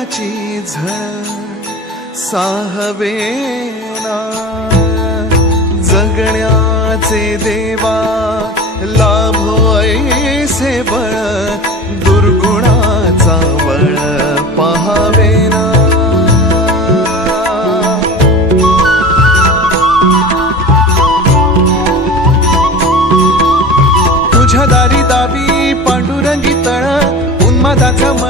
मरणाची झड साहवेना. जगण्याचे देवा लाभो ऐसे बळ दुर्गुणाचा बळ पहावेना. तुझ्या दारी दावी पांडुरंगी तळ उन्मादाचा मन